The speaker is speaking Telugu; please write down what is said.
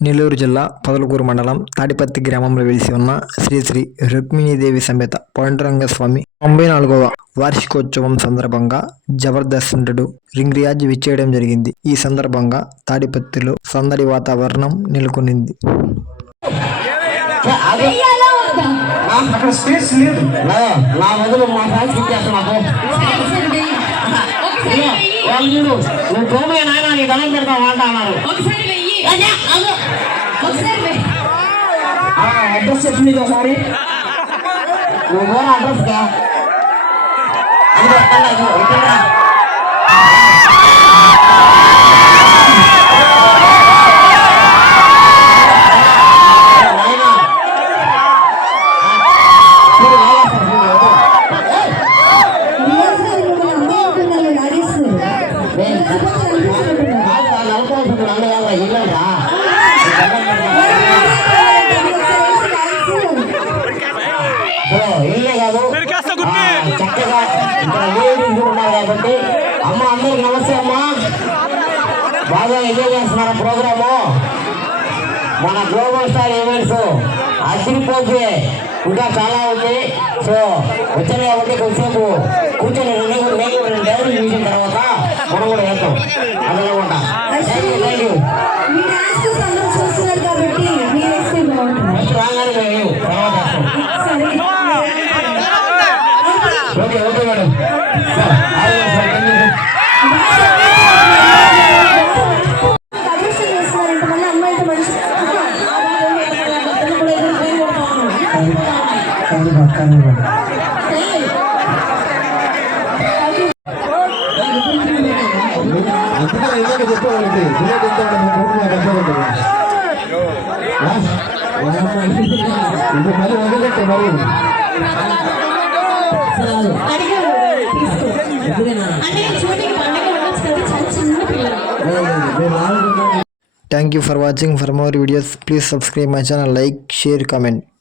నెల్లూరు జిల్లా పొదలకూరు మండలం తాడిపత్తి గ్రామంలో వెలిసి ఉన్న శ్రీ శ్రీ రుక్మిణీదేవి సమేత పాండురంగ స్వామి 94వ వార్షికోత్సవం సందర్భంగా జబర్దస్త్ నటుడు రింగ్ రియాజ్ విచ్చేయడం జరిగింది. ఈ సందర్భంగా తాడిపత్తిలో సందడి వాతావరణం నెలకొనింది. అడ్రస్ చెప్పింది ఒకసారి నువ్వు అడ్రస్ చక్కగా ఉన్నారు కాబట్టి అమ్మ అందరికి నమస్తే అమ్మా. బాగా ఎంజాయ్ చేస్తున్నారు ప్రోగ్రాము. మన గ్లోబల్ స్టార్ ఈవెంట్స్ అదిరిపోతే ఇంకా చాలా ఉంది. సో వచ్చాను కాబట్టి కొంచెంసేపు కూర్చొని డైరీ చూసిన తర్వాత మనం కూడా వేస్తాం అదనమాట. రాగానే మేము తర్వాత okay okay madam. Thank you for watching. For more videos, please subscribe my channel, like, share, comment.